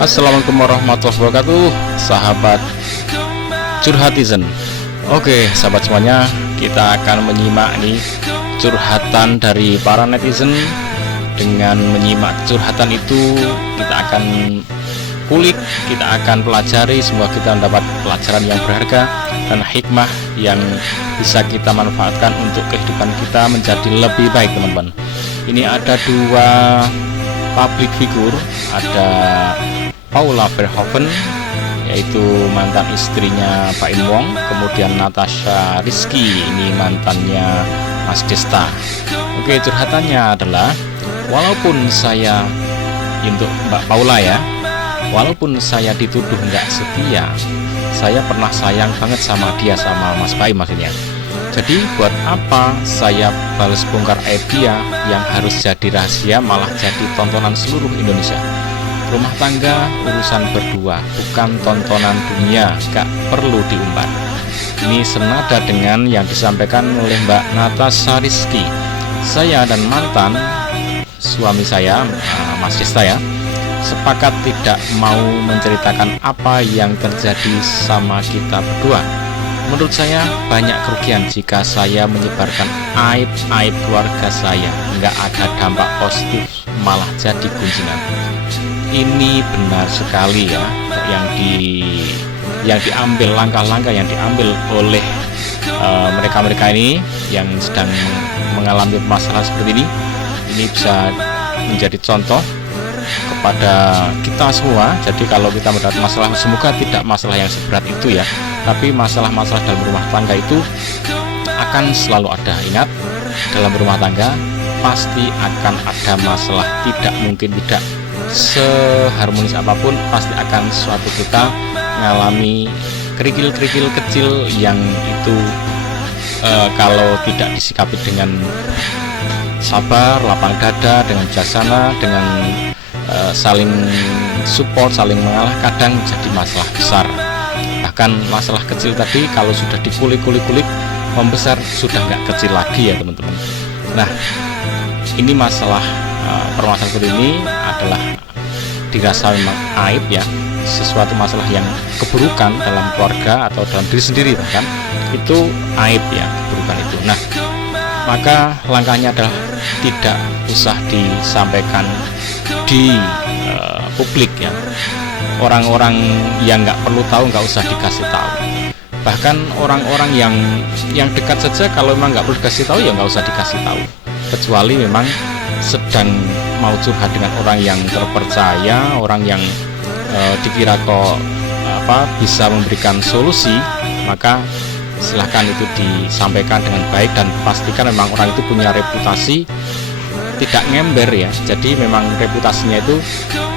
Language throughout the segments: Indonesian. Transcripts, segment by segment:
Assalamualaikum warahmatullahi wabarakatuh, sahabat curhatizen. Oke, sahabat semuanya, kita akan menyimak nih curhatan dari para netizen. Dengan menyimak curhatan itu, kita akan kulik, kita akan pelajari, semoga kita mendapat pelajaran yang berharga dan hikmah yang bisa kita manfaatkan untuk kehidupan kita menjadi lebih baik, teman-teman. Ini ada dua public figure, ada Paula Verhoeven, yaitu mantan istrinya Pak Im Wong, kemudian Natasha Rizky, ini mantannya Mas Desta. Oke, curhatannya adalah, walaupun saya, untuk Mbak Paula ya, walaupun saya dituduh nggak setia, saya pernah sayang banget sama dia, sama Mas Baim maksudnya. Jadi buat apa saya balas bongkar aib dia yang harus jadi rahasia malah jadi tontonan seluruh Indonesia. Rumah tangga urusan berdua, bukan tontonan dunia, gak perlu diumbar. Ini senada dengan yang disampaikan oleh Mbak Natasha Rizky. Saya dan mantan suami saya, Mas Desta ya, sepakat tidak mau menceritakan apa yang terjadi sama kita berdua. Menurut saya banyak kerugian jika saya menyebarkan aib-aib keluarga saya. Nggak ada dampak positif, malah jadi gunjingan. Ini benar sekali ya, yang diambil, langkah-langkah yang diambil oleh mereka-mereka ini yang sedang mengalami masalah seperti ini bisa menjadi contoh kepada kita semua. Jadi kalau kita mendapat masalah, semoga tidak masalah yang seberat itu ya, tapi masalah-masalah dalam rumah tangga itu akan selalu ada. Ingat, dalam rumah tangga pasti akan ada masalah, tidak mungkin tidak. Seharmonis apapun pasti akan suatu kita mengalami kerikil-kerikil kecil yang itu kalau tidak disikapi dengan sabar, lapang dada, dengan bijaksana, dengan saling support, saling mengalah, kadang jadi masalah besar. Bahkan masalah kecil tadi kalau sudah dikulik-kulik membesar, sudah nggak kecil lagi ya teman-teman. Nah, ini masalah permasalahan seperti ini adalah dirasa memang aib ya, sesuatu masalah yang keburukan dalam keluarga atau dalam diri sendiri, bahkan itu aib ya, keburukan itu. Nah, maka langkahnya adalah tidak usah disampaikan di publik ya. Orang-orang yang nggak perlu tahu nggak usah dikasih tahu. Bahkan orang-orang yang dekat saja kalau memang nggak perlu dikasih tahu ya nggak usah dikasih tahu. Kecuali memang sedang mau curhat dengan orang yang terpercaya, orang yang dikira kok bisa memberikan solusi, maka silahkan itu disampaikan dengan baik dan pastikan memang orang itu punya reputasi tidak ngember ya. Jadi memang reputasinya itu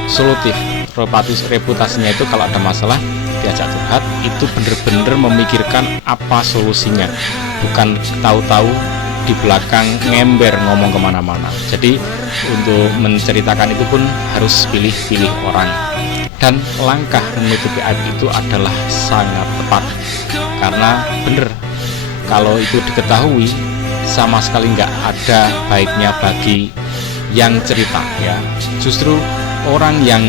solutif. Reputasinya itu kalau ada masalah diajak curhat itu benar-benar memikirkan apa solusinya, bukan tahu-tahu di belakang ngember ngomong kemana-mana. Jadi untuk menceritakan itu pun harus pilih-pilih orang, dan langkah menutupi aib itu adalah sangat tepat. Karena benar, kalau itu diketahui sama sekali nggak ada baiknya bagi yang cerita ya. Justru orang yang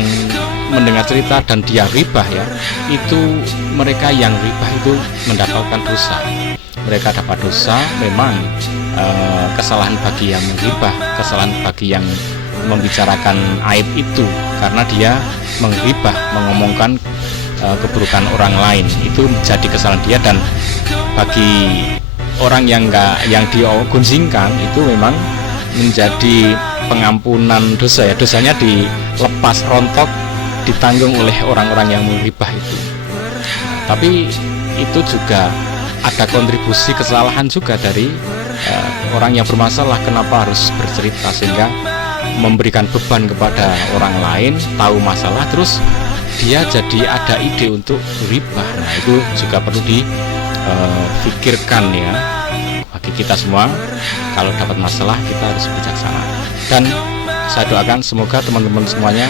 mendengar cerita dan dia ribah ya, itu mereka yang ribah itu mendapatkan dosa. Mereka dapat dosa memang, kesalahan bagi yang menghibah, kesalahan bagi yang membicarakan aib itu, karena dia menghibah, mengomongkan keburukan orang lain, itu menjadi kesalahan dia. Dan bagi orang yang digunjingkan itu memang menjadi pengampunan dosa ya, dosanya dilepas rontok, ditanggung oleh orang-orang yang menghibah itu. Tapi itu juga ada kontribusi kesalahan juga dari orang yang bermasalah. Kenapa harus bercerita sehingga memberikan beban kepada orang lain, tahu masalah terus dia jadi ada ide untuk ribah. Nah, itu juga perlu dipikirkan ya. Bagi kita semua, kalau dapat masalah kita harus bijaksana. Dan saya doakan semoga teman-teman semuanya,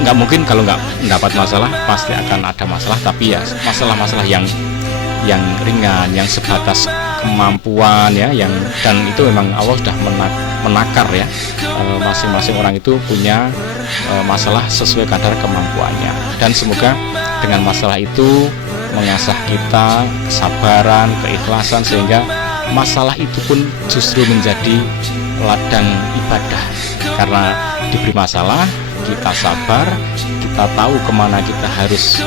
nggak mungkin kalau nggak mendapat masalah, pasti akan ada masalah, tapi ya masalah-masalah yang ringan, yang sebatas kemampuan ya, dan itu memang Allah sudah menakar ya. Masing-masing orang itu punya masalah sesuai kadar kemampuannya, dan semoga dengan masalah itu mengasah kita kesabaran, keikhlasan, sehingga masalah itu pun justru menjadi ladang ibadah. Karena diberi masalah, kita sabar, kita tahu kemana kita harus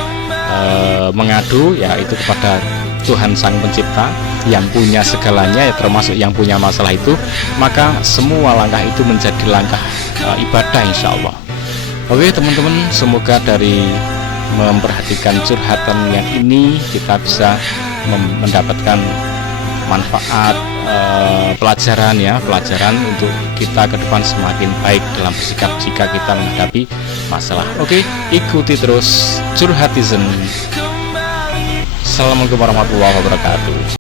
mengadu, yaitu kepada Tuhan Sang Pencipta yang punya segalanya, ya termasuk yang punya masalah itu. Maka semua langkah itu menjadi langkah ibadah, insya Allah. Oke teman-teman, semoga dari memperhatikan curhatan yang ini kita bisa mendapatkan manfaat, pelajaran untuk kita ke depan semakin baik dalam bersikap jika kita menghadapi masalah. Oke, ikuti terus Curhatizen. Assalamualaikum warahmatullahi wabarakatuh.